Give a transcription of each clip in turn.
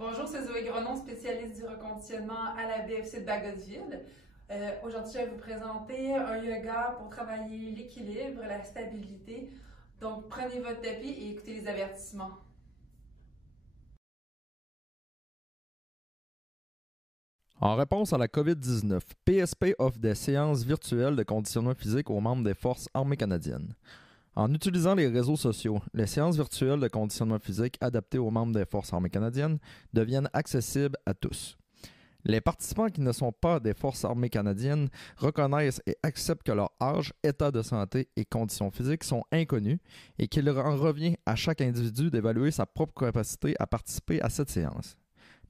Bonjour, c'est Zoé Grenon, spécialiste du reconditionnement à la BFC de Bagotville. Aujourd'hui, je vais vous présenter un yoga pour travailler l'équilibre, la stabilité. Donc, prenez votre tapis et écoutez les avertissements. En réponse à la COVID-19, PSP offre des séances virtuelles de conditionnement physique aux membres des Forces armées canadiennes. En utilisant les réseaux sociaux, les séances virtuelles de conditionnement physique adaptées aux membres des Forces armées canadiennes deviennent accessibles à tous. Les participants qui ne sont pas des Forces armées canadiennes reconnaissent et acceptent que leur âge, état de santé et conditions physiques sont inconnus et qu'il en revient à chaque individu d'évaluer sa propre capacité à participer à cette séance.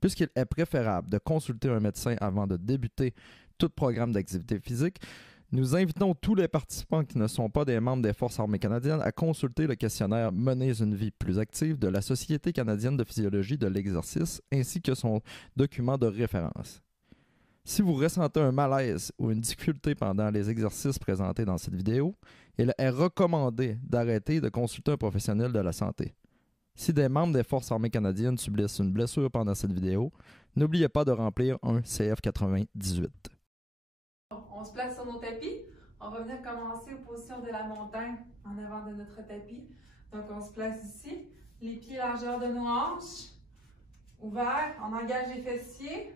Puisqu'il est préférable de consulter un médecin avant de débuter tout programme d'activité physique, nous invitons tous les participants qui ne sont pas des membres des Forces armées canadiennes à consulter le questionnaire Menez une vie plus active de la Société canadienne de physiologie de l'exercice ainsi que son document de référence. Si vous ressentez un malaise ou une difficulté pendant les exercices présentés dans cette vidéo, il est recommandé d'arrêter de consulter un professionnel de la santé. Si des membres des Forces armées canadiennes subissent une blessure pendant cette vidéo, n'oubliez pas de remplir un CF98. On se place sur nos tapis. On va venir commencer aux positions de la montagne en avant de notre tapis. Donc, on se place ici. Les pieds largeur de nos hanches. Ouverts. On engage les fessiers.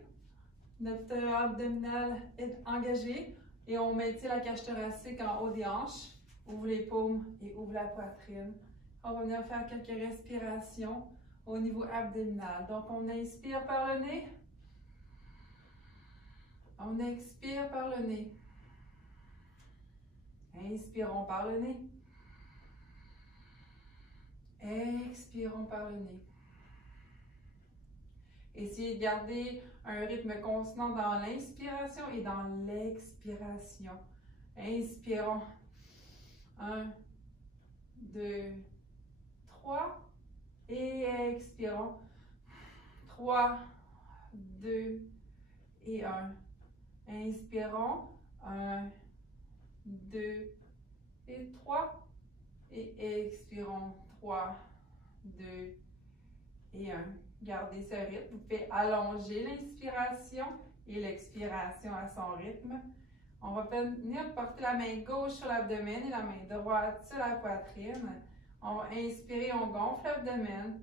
Notre abdominal est engagé. Et on maintient la cage thoracique en haut des hanches. Ouvre les paumes et ouvre la poitrine. On va venir faire quelques respirations au niveau abdominal. Donc, on inspire par le nez. On expire par le nez. Inspirons par le nez. Expirons par le nez. Essayez de garder un rythme constant dans l'inspiration et dans l'expiration. Inspirons. 1, 2, 3. Et expirons. 3, 2 et 1. Inspirons. 1, 2 et 3. Et expirons. 3, 2 et 1. Gardez ce rythme. Vous pouvez allonger l'inspiration et l'expiration à son rythme. On va venir porter la main gauche sur l'abdomen et la main droite sur la poitrine. On va inspirer, on gonfle l'abdomen.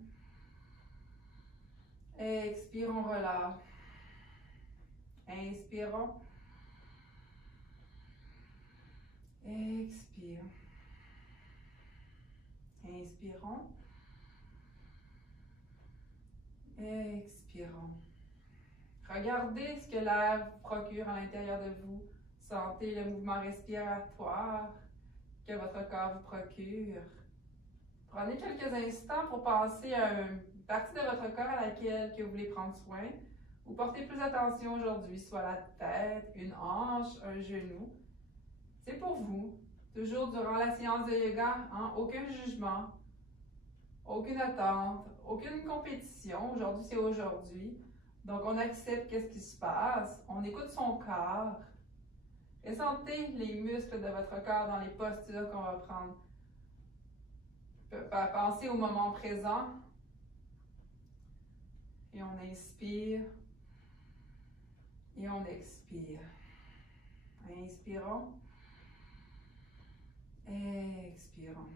Expire, on relâche. Inspirons. Expire. Inspirons. Expirons. Regardez ce que l'air vous procure à l'intérieur de vous. Sentez le mouvement respiratoire que votre corps vous procure. Prenez quelques instants pour penser à une partie de votre corps à laquelle que vous voulez prendre soin ou porter plus attention aujourd'hui, soit la tête, une hanche, un genou. C'est pour vous. Toujours durant la séance de yoga, aucun jugement, aucune attente, aucune compétition. Aujourd'hui, c'est aujourd'hui. Donc, on accepte qu'est-ce qui se passe. On écoute son corps. Ressentez les muscles de votre corps dans les postures qu'on va prendre. Pensez au moment présent. Et on inspire. Et on expire. Inspirons. Expirons.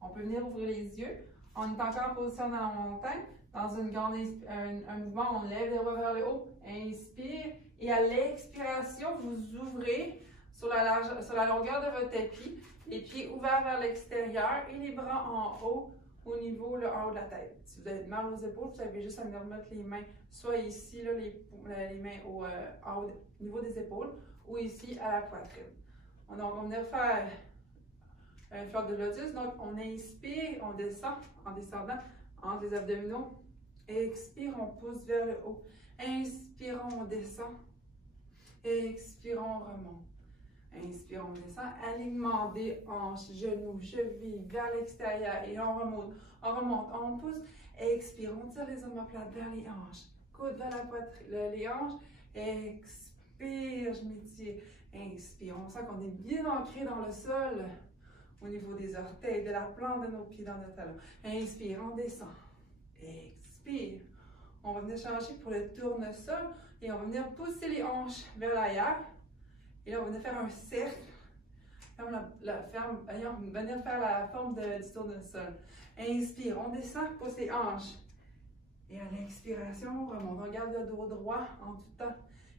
On peut venir ouvrir les yeux. On est encore en position dans la montagne. Dans un mouvement, on lève les bras vers le haut. Inspire. Et à l'expiration, vous ouvrez sur la longueur de votre tapis. Les pieds ouverts vers l'extérieur et les bras en haut, au niveau en haut de la tête. Si vous avez mal aux épaules, vous avez juste à venir mettre les mains soit ici, là, les mains en haut, au niveau des épaules, ou ici à la poitrine. Donc, on va venir faire un fleur de lotus. Donc, on inspire, on descend en descendant entre les abdominaux. Expire, on pousse vers le haut. Inspirons, on descend. Expirons, on remonte. Inspire, on descend. Alignement des hanches, genoux, chevilles vers l'extérieur et on remonte. On remonte, on pousse. Expire, on tire les omoplates vers les hanches. Coude vers la poitrine, les hanches. Expire, je m'étire. Inspire, on sent qu'on est bien ancré dans le sol. Au niveau des orteils, de la plante de nos pieds dans notre talon. Inspire, on descend. Expire. expire. On va venir changer pour le tournesol et on va venir pousser les hanches vers l'arrière. Et là, on va venir faire un cercle. On va venir faire la forme du tournesol. Inspire, on descend, pousse les hanches. Et à l'expiration, on remonte. On garde le dos droit en tout temps.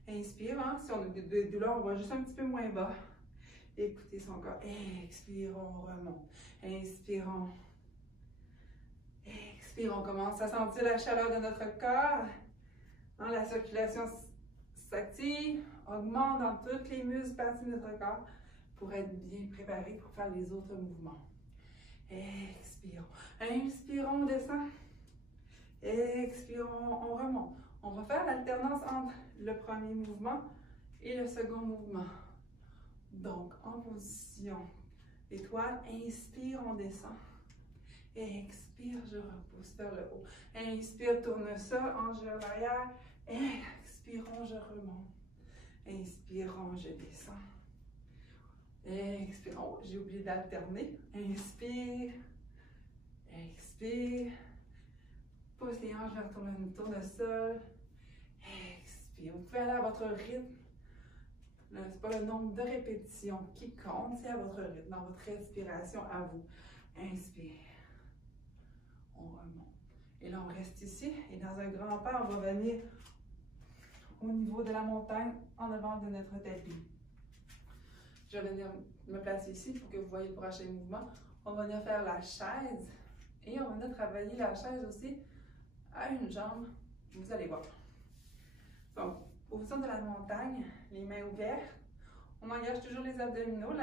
Inspire, hein? Si on a des douleurs, on va juste un petit peu moins bas. Écoutez son corps. Expirons, on remonte. Inspirons. Expire, on commence à sentir la chaleur de notre corps. Hein, la circulation s'active, augmente dans toutes les muscles parties de notre corps pour être bien préparé pour faire les autres mouvements. Expirons. Inspirons, on descend. Expirons, on remonte. On va faire l'alternance entre le premier mouvement et le second mouvement. Donc, en position étoile, inspire, on descend. Expire, je repousse vers le haut. Inspire, tournesol, hanche vers l'arrière. Expirons, je remonte. Inspirons, je descends. Expirons, j'ai oublié d'alterner. Inspire. Expire. Pousse les hanches vers le tournesol. Expire. Vous pouvez aller à votre rythme. Ce n'est pas le nombre de répétitions qui compte, c'est à votre rythme, dans votre respiration à vous. Inspire. On remonte. Et là, on reste ici. Et dans un grand pas, on va venir au niveau de la montagne en avant de notre tapis. Je vais venir me placer ici pour que vous voyez le prochain mouvement. On va venir faire la chaise. Et on va venir travailler la chaise aussi à une jambe. Vous allez voir. Donc, position de la montagne, les mains ouvertes. On engage toujours les abdominaux,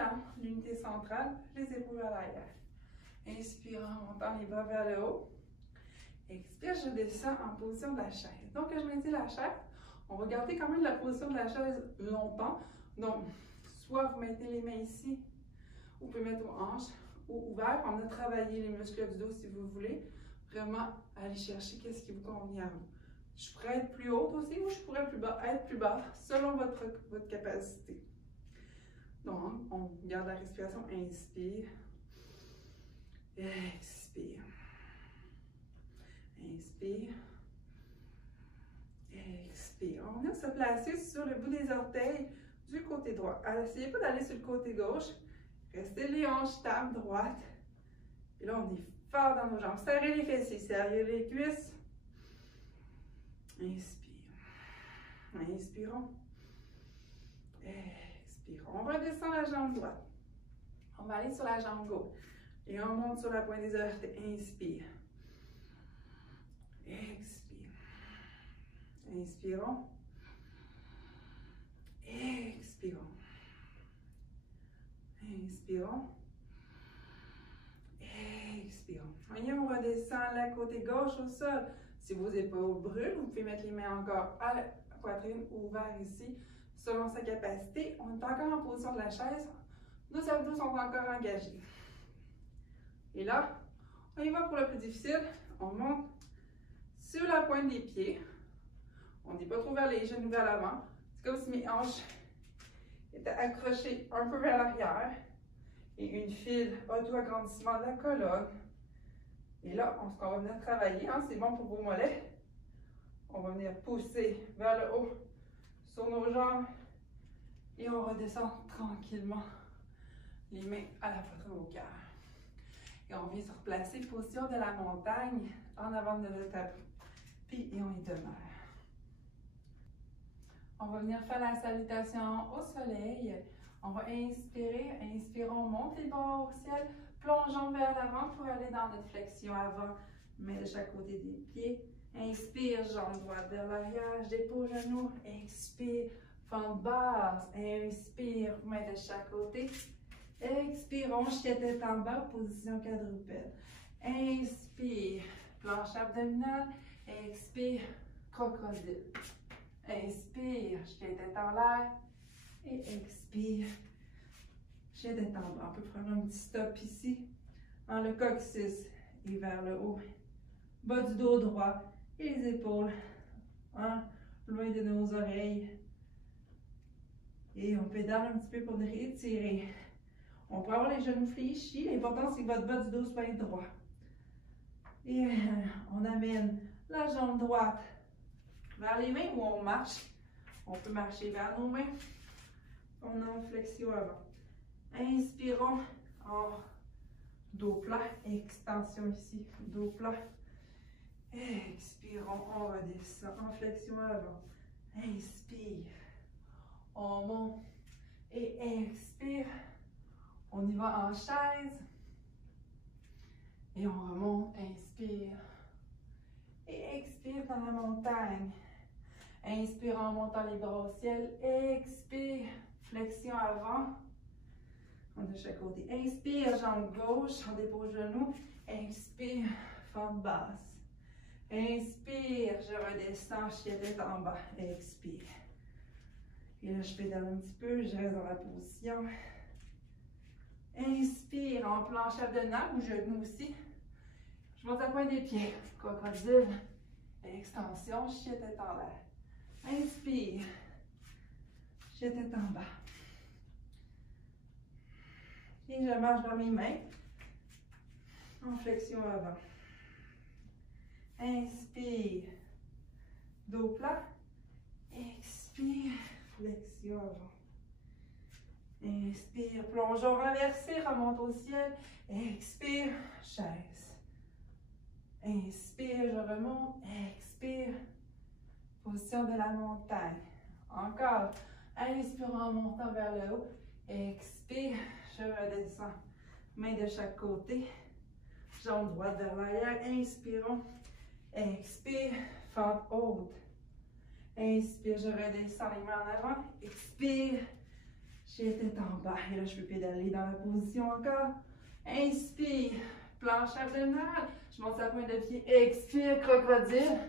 l'unité centrale, les épaules vers l'arrière. Inspire en montant les bras vers le haut. Expire, je descends en position de la chaise. Donc, quand je mets la chaise, on va garder quand même la position de la chaise longtemps. Donc, soit vous mettez les mains ici, ou vous pouvez mettre aux hanches, ou ouvert. On a travaillé les muscles du dos si vous voulez. Vraiment, aller chercher qu'est-ce qui vous convient à vous. Je pourrais être plus haute aussi, ou je pourrais être plus bas, selon votre capacité. Donc, on garde la respiration. Inspire. Expire. Inspire. Expire. On vient se placer sur le bout des orteils du côté droit. Alors, essayez pas d'aller sur le côté gauche. Restez les hanches stables, droite. Et là, on est fort dans nos jambes. Serrez les fessiers, serrez les cuisses. Inspire. Inspirons. Expirons. On redescend la jambe droite. On va aller sur la jambe gauche. Et on monte sur la pointe des orteils. Inspire. Expire. Inspirons. Expirons. Inspirons. Expirons. Voyez, on redescend la côté gauche au sol. Si vos épaules brûlent, vous pouvez mettre les mains encore à la poitrine ouvert ici, selon sa capacité. On est encore en position de la chaise. Nos abdos sont encore engagés. Et là, on y va pour le plus difficile. On monte sur la pointe des pieds. On n'est pas trop vers les genoux vers l'avant. C'est comme si mes hanches étaient accrochées un peu vers l'arrière. Et une file auto-agrandissement de la colonne. Et là, ce qu'on va venir travailler, c'est bon pour vos mollets. On va venir pousser vers le haut sur nos jambes. Et on redescend tranquillement les mains à la poitrine au cœur. Et on vient se replacer, position de la montagne, en avant de notre tapis. Et on y demeure. On va venir faire la salutation au soleil. On va inspirer, inspirons, monte les bras au ciel, plongeons vers l'avant pour aller dans notre flexion avant, main de chaque côté des pieds. Inspire, jambe droite vers l'arrière, épaules, genoux, expire, fente basse, inspire, main de chaque côté. Expirons, chien tête en bas, position quadrupède. Inspire, planche abdominale, expire, crocodile. Inspire, chien tête en l'air. Et expire. Chien tête en bas. On peut prendre un petit stop ici. En le coccyx et vers le haut. Bas du dos droit et les épaules loin de nos oreilles. Et on pédale un petit peu pour étirer. On peut avoir les genoux fléchis. L'important, c'est que votre bas du dos soit droit. Et on amène La jambe droite vers les mains ou on marche. On peut marcher vers nos mains. On est en flexion avant. Inspirons en dos plat. Extension ici. Dos plat. Expirons. On redescend en flexion avant. Inspire. On monte. Et expire. On y va en chaise. Et on remonte. Inspire. Et expire dans la montagne. Inspire en montant les bras au ciel. Expire. Flexion avant. On de chaque côté. Inspire, jambe gauche. On dépose genou. Expire. Fente basse. Inspire. Je redescends. Chiennette en bas. Expire. Et là, je pédale un petit peu. Je reste dans la position. Inspire en planche abdominale ou genou aussi. Je monte à point des pieds. Crocodile. Extension. Chiennette en l'air. Inspire. Chiennette en bas. Et je marche dans mes mains. En flexion avant. Inspire. Dos plat. Expire. Flexion avant. Inspire. Plongeon renversé. Remonte au ciel. Expire. Chaise. Inspire. Je remonte. Expire. Position de la montagne. Encore. Inspire en montant vers le haut. Expire. Je redescends. Main de chaque côté. Jambe droite vers l'arrière. Inspirons. Expire. Fente haute. Inspire. Je redescends les mains en avant. Expire. J'ai tête en bas. Et là, je peux pédaler dans la position encore. Inspire. Planche abdominale. Je monte sa pointe de pied. Expire. Crocodile.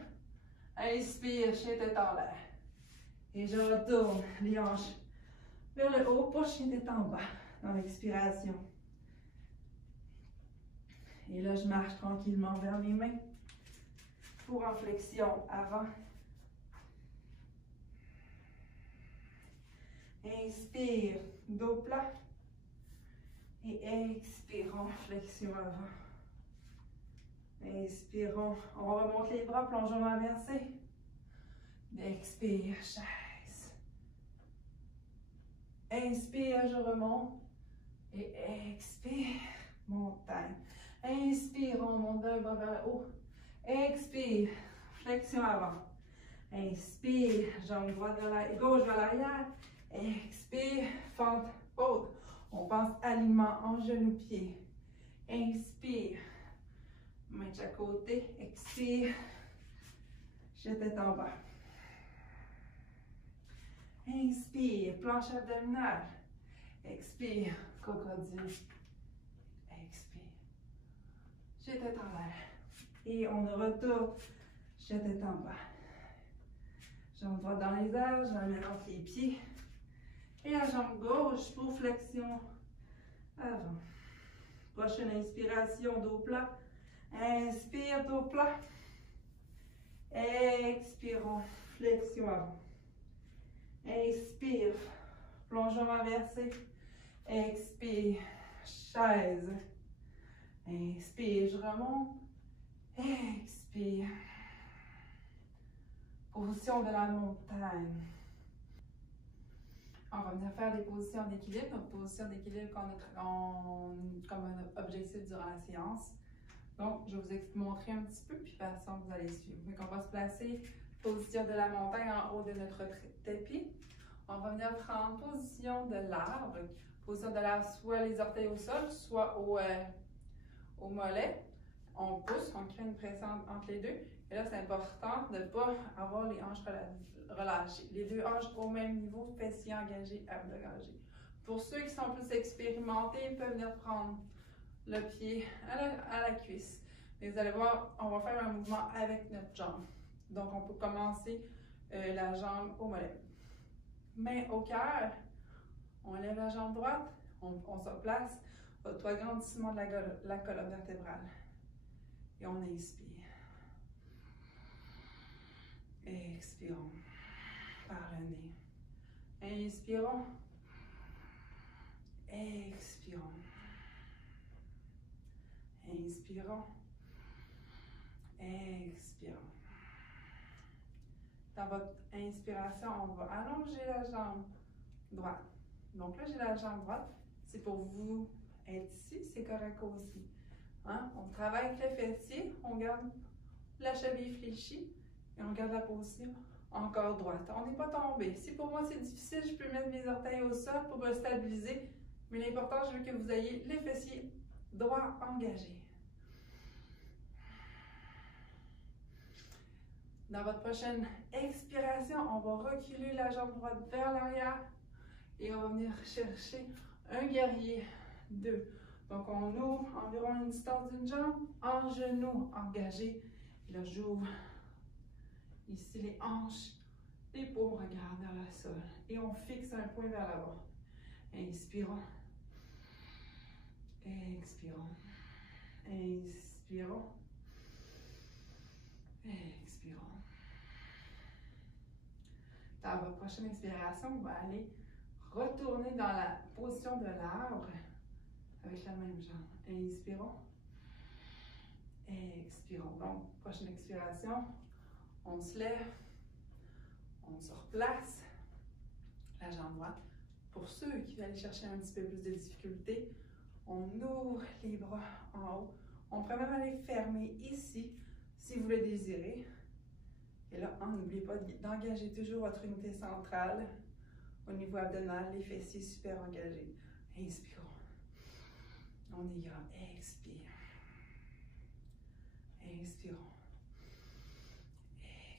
Inspire. J'ai tête en l'air. Et je retourne les hanches vers le haut pour chien tête en bas dans l'expiration. Et là, je marche tranquillement vers mes mains pour en flexion avant. Inspire, dos plat. Et expirons, flexion avant. Inspirons, on remonte les bras, plongeons inversé. Expire, chaise. Inspire, je remonte. Et expire, montagne. Inspire, on monte d'un bras vers le haut. Expire, flexion avant. Inspire, jambe droite vers la gauche vers l'arrière. Expire, fente haute. On pense alignement en genou-pied. Inspire, main de chaque côté. Expire, je tête en bas. Inspire, planche abdominale. Expire, crocodile. Expire. Je tête en l'air. Et on retourne. Je tête en bas. Jambe droite dans les airs, je la mets entre les pieds. Et la jambe gauche pour flexion avant. Prochaine inspiration, dos plat. Inspire, dos plat. Expirons, flexion avant. Inspire, plongeon inversé. Expire, chaise. Inspire, je remonte. Expire. Position de la montagne. On va venir faire des positions d'équilibre. Donc, position d'équilibre comme un objectif durant la séance. Donc, je vais vous montrer un petit peu, puis de toute façon, vous allez suivre. Donc, on va se placer position de la montagne en haut de notre tapis. On va venir prendre position de l'arbre. Position de l'arbre, soit les orteils au sol, soit au mollet. On pousse, on crée une pression entre les deux. Et là, c'est important de ne pas avoir les hanches relâchées. Les deux hanches au même niveau, fessiers engagés, abdos engagés. Pour ceux qui sont plus expérimentés, ils peuvent venir prendre le pied à la cuisse. Mais vous allez voir, on va faire un mouvement avec notre jambe. Donc, on peut commencer la jambe au mollet. Main au cœur, on lève la jambe droite, on se place, au agrandissement de la colonne vertébrale. Et on inspire. Expirons par le nez. Inspirons. Expirons. Inspirons. Expirons. Dans votre inspiration, on va allonger la jambe droite. Donc là, j'ai la jambe droite. C'est pour vous être ici, c'est correct aussi. Hein? On travaille avec les fessiers, on garde la cheville fléchie et on garde la position encore droite. On n'est pas tombé. Si pour moi c'est difficile, je peux mettre mes orteils au sol pour me stabiliser. Mais l'important, je veux que vous ayez les fessiers droits engagés. Dans votre prochaine expiration, on va reculer la jambe droite vers l'arrière et on va venir chercher un guerrier 2. Donc, on ouvre environ une distance d'une jambe, en genou engagé. Et là, j'ouvre ici les hanches, les paumes regardent vers le sol. Et on fixe un point vers l'avant. Inspirons. Expirons. Inspirons. Expirons. Dans votre prochaine expiration, on va aller retourner dans la position de l'arbre avec la même jambe. Inspirons. Expirons. Donc, prochaine expiration, on se lève, on se replace, la jambe droite. Pour ceux qui veulent aller chercher un petit peu plus de difficulté, on ouvre les bras en haut. On pourrait même aller fermer ici, si vous le désirez. Et là, n'oubliez pas d'engager toujours votre unité centrale au niveau abdominal, les fessiers super engagés. Inspirons. On est grand. Expire. Inspirons.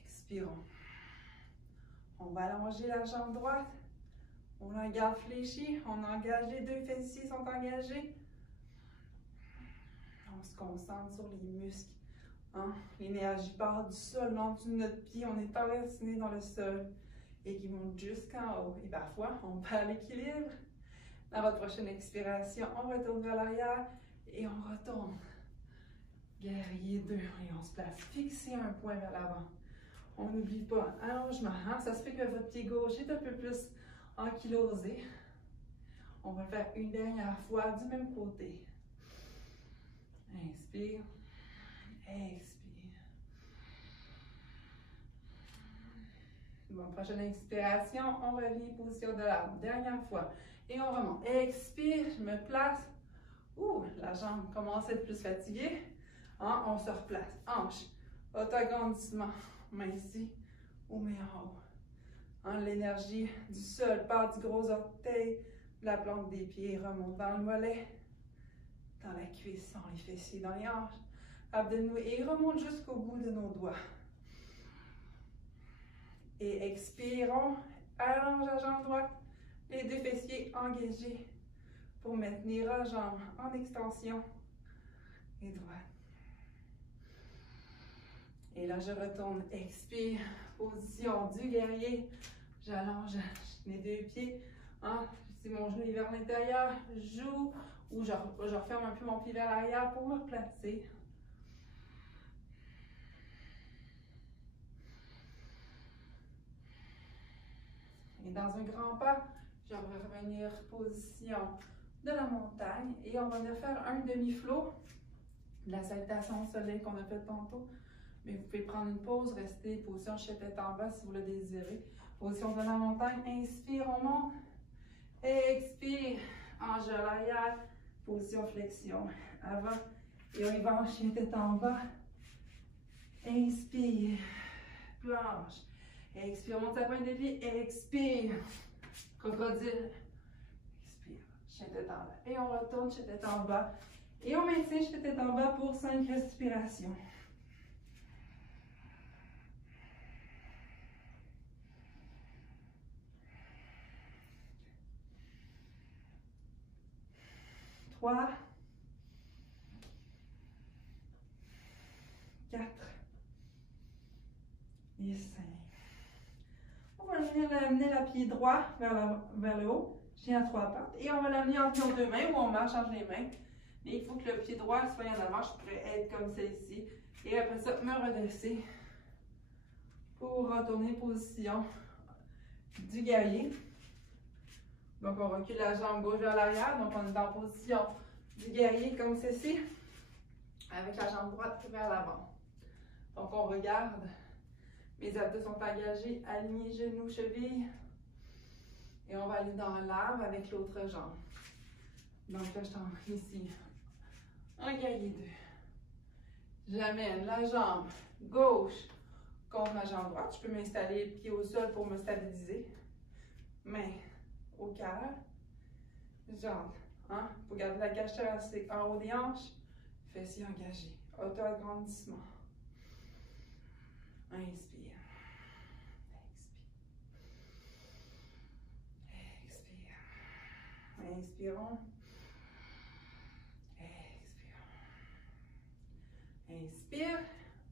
Expirons. On va allonger la jambe droite. On la garde fléchie. On engage les deux fessiers sont engagés. On se concentre sur les muscles. Hein? L'énergie part du sol, non de notre pied. On est enraciné dans le sol et qui monte jusqu'en haut. Et parfois, on perd l'équilibre. Dans votre prochaine expiration, on retourne vers l'arrière et on retourne. Guerrier 2. Et on se place. Fixer un point vers l'avant. On n'oublie pas, allongement. Hein? Ça se fait que votre pied gauche est un peu plus ankylosé. On va le faire une dernière fois du même côté. Inspire. Expire. Bon, prochaine expiration, on revient position de l'arbre. Dernière fois. Et on remonte. Expire, je me place. Ouh, la jambe commence à être plus fatiguée. Hein, on se replace. Hanche. Autograndissement. Main ici ou main en haut. Hein, l'énergie du sol part du gros orteil, de la plante des pieds, remonte dans le mollet, dans la cuisse, dans les fessiers, dans les hanches. Abdominaux et remonte jusqu'au bout de nos doigts. Et expirons, allonge la jambe droite, les deux fessiers engagés pour maintenir la jambe en extension et droite. Et là, je retourne, expire, position du guerrier. J'allonge les deux pieds. Hein? Si mon genou est vers l'intérieur, j'ouvre ou je referme un peu mon pied vers l'arrière pour me placer. Et dans un grand pas, je vais revenir position de la montagne et on va venir faire un demi-flot de la salutation au soleil qu'on a fait tantôt. Mais vous pouvez prendre une pause, rester position tête en bas si vous le désirez. Position de la montagne, inspire, on monte. Expire, ange à l'arrière, position flexion avant. Et on y va en chien tête en bas. Inspire, planche. Expire, monte sa pointe de pied, expire. Crocodile. Expire, chien tête en bas. Et on retourne chien tête en bas. Et on maintient chien tête en bas pour 5 respirations. Trois, 4 et 5. On va venir amener la pied droit vers le haut, chien à 3 pattes, et on va l'amener entre nos deux mains ou on marche entre les mains. Mais il faut que le pied droit soit en avant. Je pourrais être comme celle-ci. Et après ça, me redresser pour retourner position du guerrier. Donc, on recule la jambe gauche vers l'arrière. Donc, on est en position du guerrier comme ceci, avec la jambe droite vers l'avant. Donc, on regarde Mes abdos sont engagés, alignés, genoux, chevilles. Et on va aller dans l'arbre avec l'autre jambe. Donc là, je tombe ici. Un guerrier 2. J'amène la jambe gauche contre ma jambe droite. Je peux m'installer le pied au sol pour me stabiliser. Main au cœur. Jambe. Hein? Pour garder la cage thoracique en haut des hanches. Fessiers engagés. Auto-agrandissement. Inspire. Expire. Expire. Inspirons. Inspire.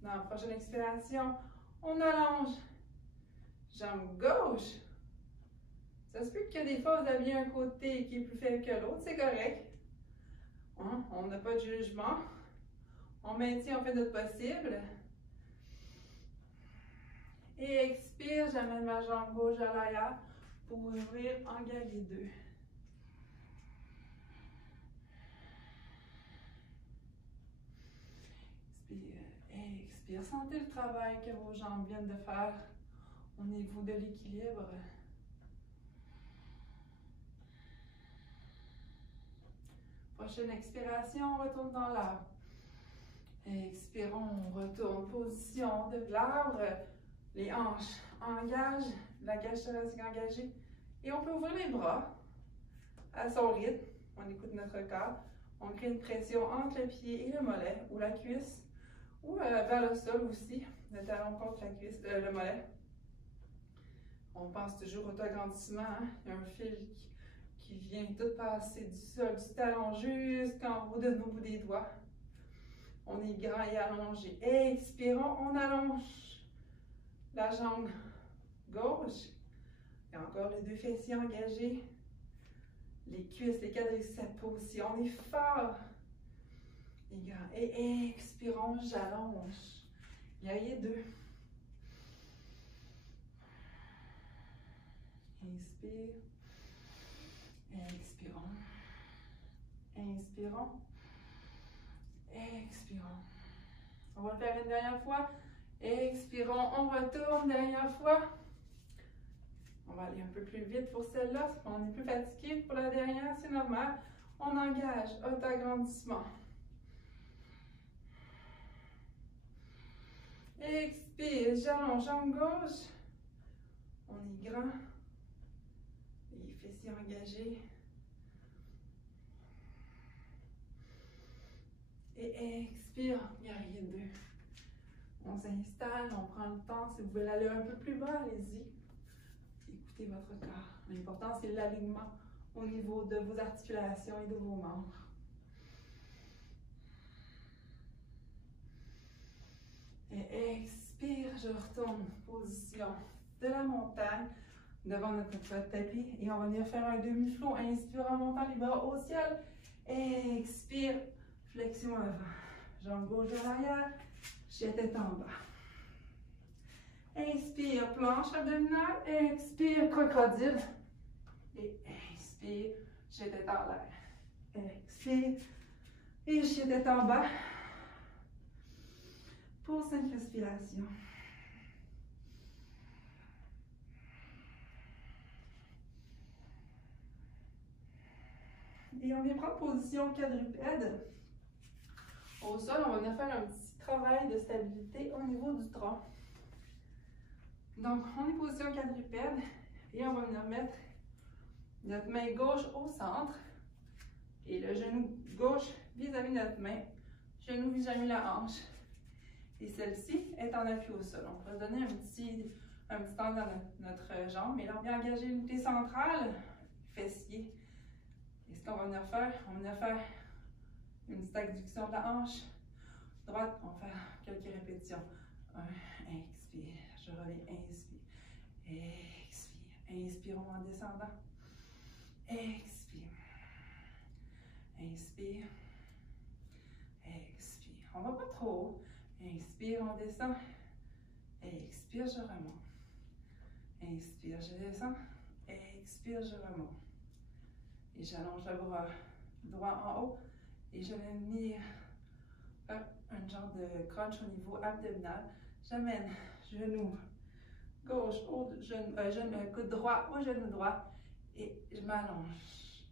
Dans la prochaine expiration, on allonge. Jambe gauche. Ça se peut qu'il y a des fois, vous aviez un côté qui est plus faible que l'autre. C'est correct. Hein? On n'a pas de jugement. On maintient, on fait notre possible. Et expire, j'amène ma jambe gauche à l'arrière pour ouvrir en guerrier 2. Expire, sentez le travail que vos jambes viennent de faire au niveau de l'équilibre. Prochaine expiration, on retourne dans l'arbre. Expirons, on retourne, position de l'arbre. Les hanches engagent, la cage thoracique engagée. Et on peut ouvrir les bras à son rythme. On écoute notre corps. On crée une pression entre le pied et le mollet ou la cuisse. Ou vers le sol aussi, le talon contre la cuisse, le mollet. On pense toujours au auto-agrandissement. Hein? Il y a un fil qui vient tout passer du sol, du talon jusqu'en haut de nos bouts des doigts. On est grand et allongé. Expirons, on allonge la jambe gauche. Et encore les deux fessiers engagés. Les cuisses, les quadriceps, cette position. On est fort. Et grand. Et expirons, j'allonge. Guerrier 2. Inspire. Expirons. Inspirons. Expirons. On va le faire une dernière fois. Expirons, on retourne, dernière fois. On va aller un peu plus vite pour celle-là. On est plus fatigué pour la dernière, c'est normal. On engage, auto-agrandissement. Expire, j'allonge, jambe gauche. On est grand. Les fessiers engagés. Et expire, guerrier 2. On s'installe, on prend le temps. Si vous voulez aller un peu plus bas, allez-y. Écoutez votre corps. L'important, c'est l'alignement au niveau de vos articulations et de vos membres. Et expire, je retourne. Position de la montagne devant notre tapis. Et on va venir faire un demi-flot. Inspire en montant les bras au ciel. Expire, flexion avant. Jambe gauche à l'arrière, j'ai tête en bas. Inspire, planche abdominale. Expire, crocodile. Et expire, j'ai tête en l'air. Expire, et j'ai tête en bas. Pour 5 respirations. Et on vient prendre position quadrupède. Au sol, on va venir faire un petit travail de stabilité au niveau du tronc. Donc, on est position quadrupède et on va venir mettre notre main gauche au centre et le genou gauche vis-à-vis notre main, genou vis-à-vis la hanche. Et celle-ci est en appui au sol. On va donner un petit temps dans notre jambe. Mais là, on vient engager l'unité centrale, fessier. Et ce qu'on va venir faire, on va venir faire une petite adduction de la hanche droite. On va faire quelques répétitions. 1, expire, je reviens, inspire, expire. Inspirons en descendant. Expire. Inspire. Expire. On ne va pas trop haut. Inspire, on descend. Expire, je remonte. Inspire, je descends. Expire, je remonte. Et j'allonge le bras droit en haut. Et je vais venir faire un genre de crunch au niveau abdominal. J'amène genou gauche au coude droit au genou droit et je m'allonge.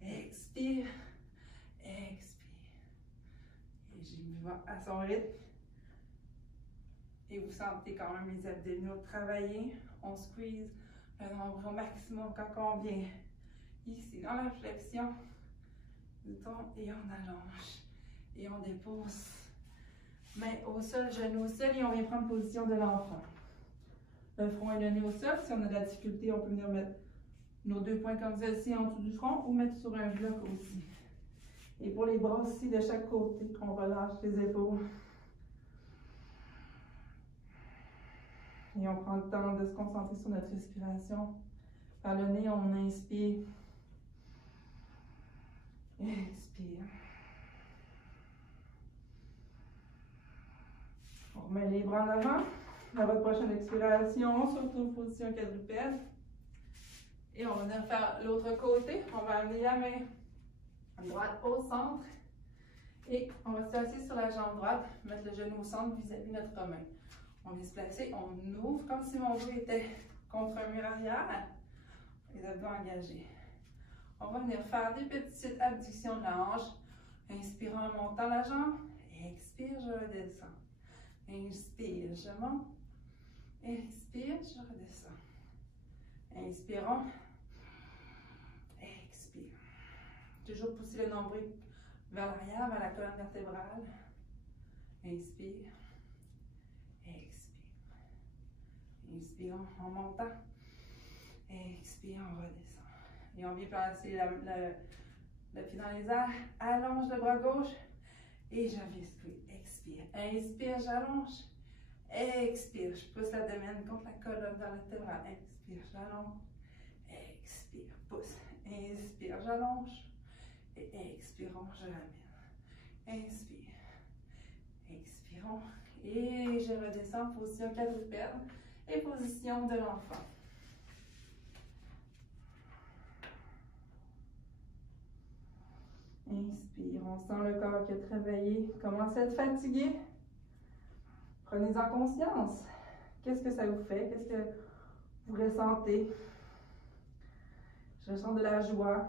Expire, expire. Et j'y vais à son rythme. Et vous sentez quand même les abdominaux travailler. On squeeze le nombril au maximum quand on vient ici dans la flexion. On tombe et on allonge. Et on dépose. Main au sol, genou au sol et on vient prendre position de l'enfant. Le front et le nez au sol. Si on a de la difficulté, on peut venir mettre nos 2 points comme ceci en dessous du front ou mettre sur un bloc aussi. Et pour les bras aussi de chaque côté, on relâche les épaules. Et on prend le temps de se concentrer sur notre respiration. Par le nez, on inspire. Expire. On remet les bras en avant. À votre prochaine expiration, on se retrouve en position quadrupède. Et on va venir faire l'autre côté. On va amener la main droite au centre. Et on va s'asseoir sur la jambe droite, mettre le genou au centre vis-à-vis notre main. On vient se placer, on ouvre comme si mon dos était contre un mur arrière. Les abdos engagés. On va venir faire des petites abductions de la hanche. Inspire en montant la jambe. Expire, je redescends. Inspire, je monte. Expire, je redescends. Inspirons. Expire. Toujours pousser le nombril vers l'arrière, vers la colonne vertébrale. Inspire. Expire. Inspirons en montant. Expire, on redescend. Et on vient placer le pied dans les airs. Allonge le bras gauche. Et j'investis. Expire. Inspire, j'allonge. Expire. Je pousse l'abdomen contre la colonne vertébrale. Expire, j'allonge. Expire, pousse. Inspire, j'allonge. Et expirons, je ramène. Inspire. Expirons. Et je redescends, position quadrupède et position de l'enfant. Inspire, on sent le corps qui est travaillé. Commencez à être fatigué. Prenez-en conscience. Qu'est-ce que ça vous fait? Qu'est-ce que vous ressentez? Je ressens de la joie.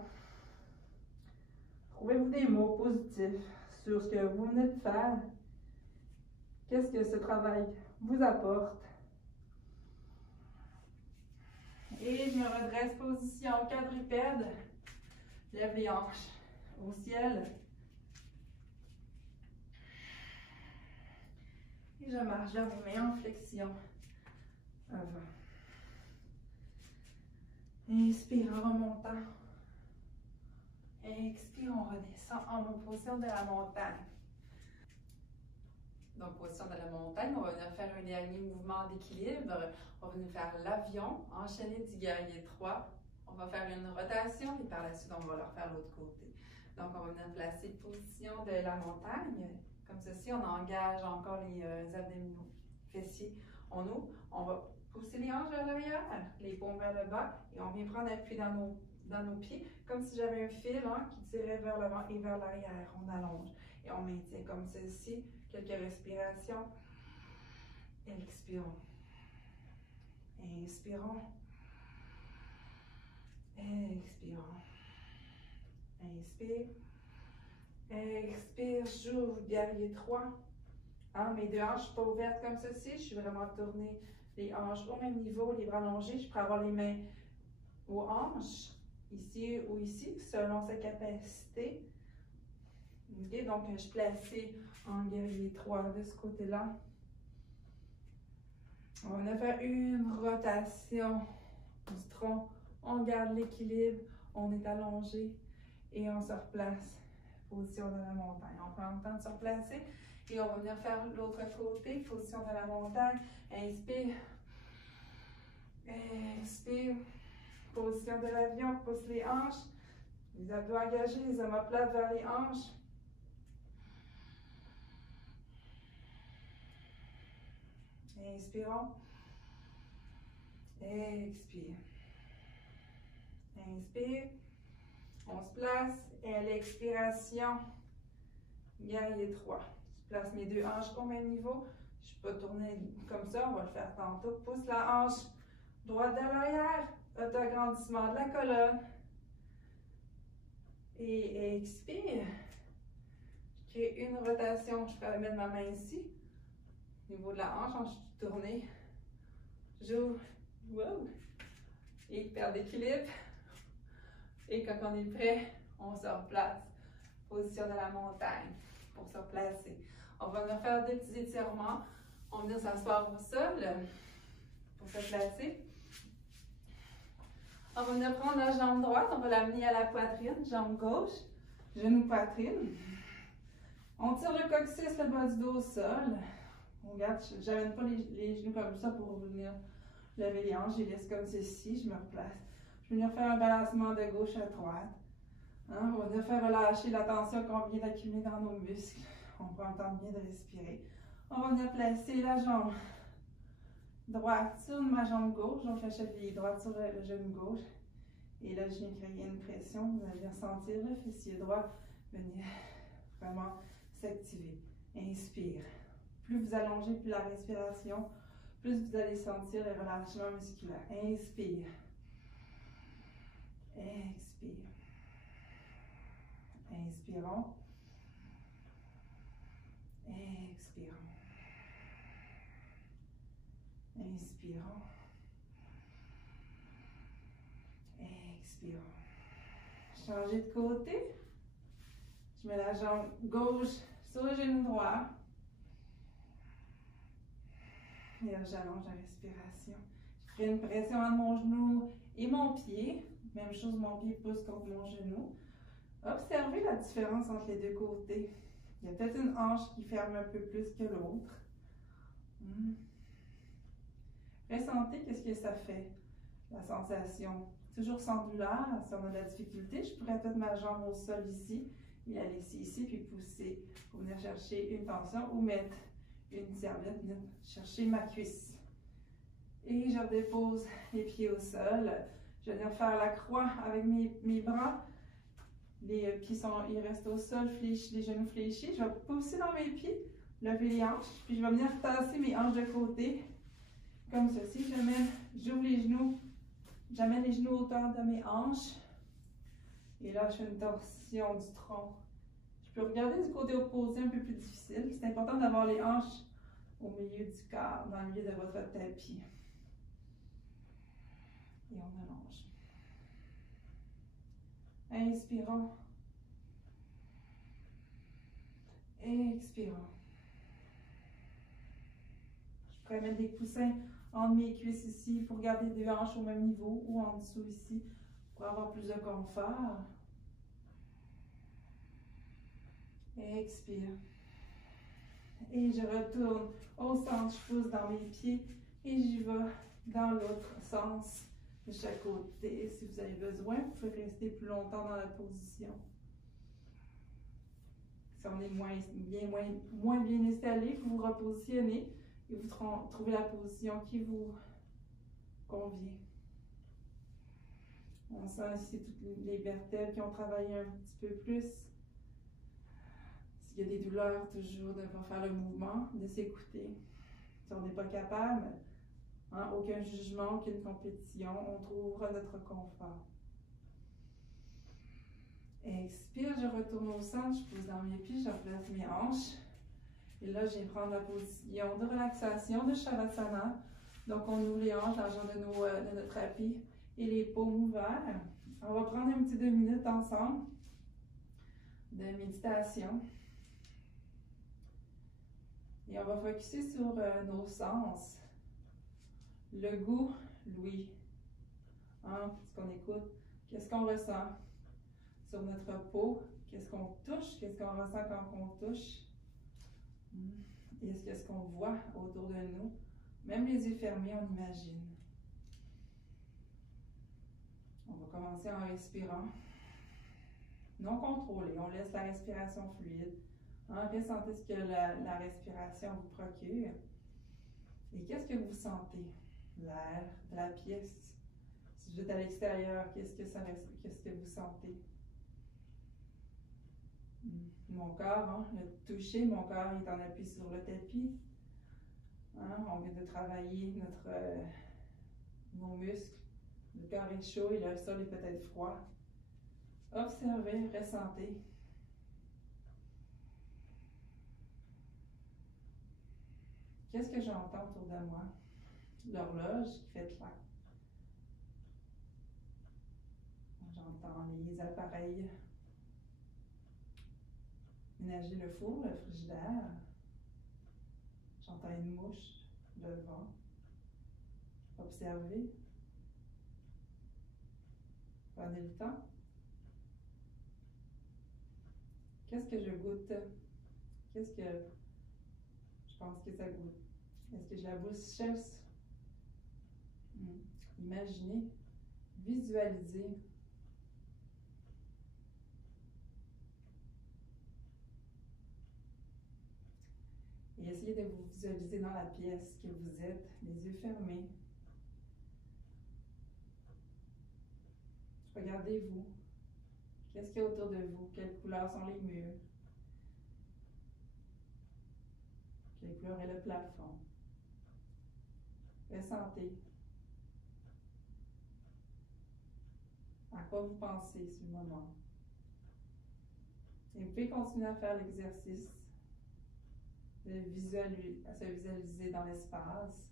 Trouvez-vous des mots positifs sur ce que vous venez de faire. Qu'est-ce que ce travail vous apporte? Et je me redresse, position quadrupède. Lève les hanches au ciel. Et je marche vers mes mains en flexion. Avant. Inspire en remontant. Expire, on redescend en position de la montagne. Donc, position de la montagne, on va venir faire un dernier mouvement d'équilibre. On va venir faire l'avion, enchaîner du guerrier 3. On va faire une rotation et par la suite, on va leur faire l'autre côté. Donc, on va venir placer position de la montagne. Comme ceci, on engage encore les abdominaux, fessiers. On ouvre, on va pousser les hanches vers l'arrière, les paumes vers le bas et on vient prendre appui dans nos pieds, comme si j'avais un fil qui tirait vers l'avant et vers l'arrière. On allonge et on maintient comme ceci. Quelques respirations. Expirons. Inspirons. Expirons. Inspire. Expire. J'ouvre guerrier 3. Mes deux hanches pas ouvertes comme ceci. Je suis vraiment tournée les hanches au même niveau, les bras allongés. Je peux avoir les mains aux hanches, ici ou ici, selon sa capacité. Okay, donc, je suis placée en guerrier 3 de ce côté-là. On va faire une rotation du tronc. On garde l'équilibre. On est allongé et on se replace. Position de la montagne. On prend le temps de se replacer et on va venir faire l'autre côté. Position de la montagne. Inspire. Expire. Position de l'avion. Pousse les hanches. Les abdos engagés, les omoplates vers les hanches. Inspirons. Expire. Inspire. On se place et à l'expiration, guerrier 3. Je place mes deux hanches au même niveau. Je ne suis pas tournée comme ça, on va le faire tantôt. Pousse la hanche droite vers l'arrière, autoagrandissement de la colonne. Et expire. Je crée une rotation. Je peux mettre ma main ici, au niveau de la hanche, je suis tournée. J'ouvre. Wow. Et perd d'équilibre. Et quand on est prêt, on se replace. Position de la montagne pour se replacer. On va venir faire des petits étirements. On va venir s'asseoir au sol pour se placer. On va venir prendre la jambe droite, on va l'amener à la poitrine, jambe gauche, genou poitrine. On tire le coccyx, le bas du dos au sol. On garde, je n'amène pas les genoux comme ça pour venir lever les hanches, je les laisse comme ceci, je me replace. Je vais venir faire un balancement de gauche à droite. Hein, on va venir faire relâcher la tension qu'on vient d'accumuler dans nos muscles. On prend le temps de bien de respirer. On va venir placer la jambe droite sur ma jambe gauche, donc la cheville droite sur le genou gauche. Et là, je viens créer une pression. Vous allez ressentir le fessier droit venir vraiment s'activer. Inspire. Plus vous allongez, plus la respiration, plus vous allez sentir le relâchement musculaire. Inspire. Expire. Inspirons. Expirons. Inspirons. Expirons. Changez de côté. Je mets la jambe gauche sur le genou droit. Et là, j'allonge la respiration. Je crée une pression entre mon genou et mon pied. Même chose, mon pied pousse contre mon genou. Observez la différence entre les deux côtés. Il y a peut-être une hanche qui ferme un peu plus que l'autre. Ressentez qu'est-ce que ça fait, la sensation. Toujours sans douleur, si on a de la difficulté, je pourrais mettre ma jambe au sol ici et la laisser ici, puis pousser pour venir chercher une tension ou mettre une serviette, venir chercher ma cuisse. Et je redépose les pieds au sol. Je vais venir faire la croix avec mes bras. Les pieds ils restent au sol, fléchis, les genoux fléchis. Je vais pousser dans mes pieds, lever les hanches, puis je vais venir tasser mes hanches de côté, comme ceci. J'ouvre les genoux, j'amène les genoux à hauteur de mes hanches. Et là, je fais une torsion du tronc. Je peux regarder du côté opposé, un peu plus difficile. C'est important d'avoir les hanches au milieu du corps, dans le milieu de votre tapis. Et on allonge. Inspirons. Expirons. Je pourrais mettre des coussins entre mes cuisses ici pour garder deux hanches au même niveau ou en dessous ici pour avoir plus de confort. Expire. Et je retourne au centre, je pousse dans mes pieds et j'y vais dans l'autre sens de chaque côté. Si vous avez besoin, vous pouvez rester plus longtemps dans la position. Si on est moins bien installé, vous vous repositionnez et vous trouvez la position qui vous convient. On sent ici toutes les vertèbres qui ont travaillé un petit peu plus. S'il y a des douleurs, toujours de ne pas faire le mouvement, de s'écouter. Si on n'est pas capable, aucun jugement, aucune compétition, on trouvera notre confort. Expire, je retourne au centre, je pose dans mes pieds, je replace mes hanches. Et là, je vais prendre la position de relaxation de Shavasana. Donc, on ouvre les hanches dans le genre de notre tapis et les paumes ouverts. On va prendre un petit 2 minutes ensemble de méditation. Et on va focuser sur nos sens. Le goût, l'ouïe. Ce qu'on écoute, qu'est-ce qu'on ressent sur notre peau, qu'est-ce qu'on touche, qu'est-ce qu'on ressent quand on touche. Et qu'est-ce qu'on voit autour de nous. Même les yeux fermés, on imagine. On va commencer en respirant. Non contrôlé, on laisse la respiration fluide. Ressentez ce que la respiration vous procure. Et qu'est-ce que vous sentez? L'air de la pièce. Si vous êtes à l'extérieur, qu'est-ce que vous sentez? Mon corps, le toucher, mon corps est en appui sur le tapis. Hein? On vient de travailler nos muscles. Le corps est chaud et le sol est peut-être froid. Observez, ressentez. Qu'est-ce que j'entends autour de moi? L'horloge qui fait clac. J'entends les appareils ménager, le four, le frigidaire. J'entends une mouche devant. Observez. Prenez le temps. Qu'est-ce que je goûte? Qu'est-ce que je pense que ça goûte? Est-ce que j'ai la bouche sèche? Imaginez, visualisez. Et essayez de vous visualiser dans la pièce que vous êtes, les yeux fermés. Regardez-vous. Qu'est-ce qu'il y a autour de vous? Quelles couleurs sont les murs? Quelle couleur est le plafond? Ressentez. À quoi vous pensez sur le moment? Et vous pouvez continuer à faire l'exercice de se visualiser dans l'espace,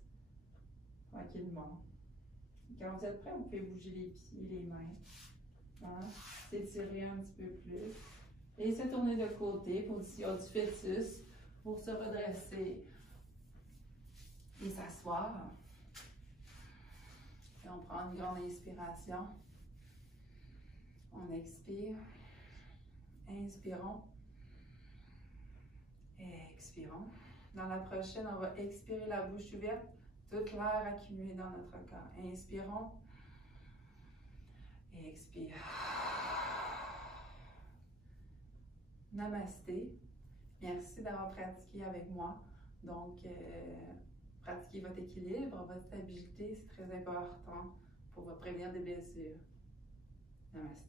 tranquillement. Quand vous êtes prêt, vous pouvez bouger les pieds, les mains. Hein? S'étirer un petit peu plus. Et se tourner de côté, position du fœtus, pour se redresser et s'asseoir. Et on prend une grande inspiration. On expire. Inspirons. Expirons. Dans la prochaine, on va expirer la bouche ouverte, toute l'air accumulé dans notre corps. Inspirons. Et expire. Namasté. Merci d'avoir pratiqué avec moi. Donc, pratiquez votre équilibre, votre stabilité, c'est très important pour prévenir des blessures. Namasté.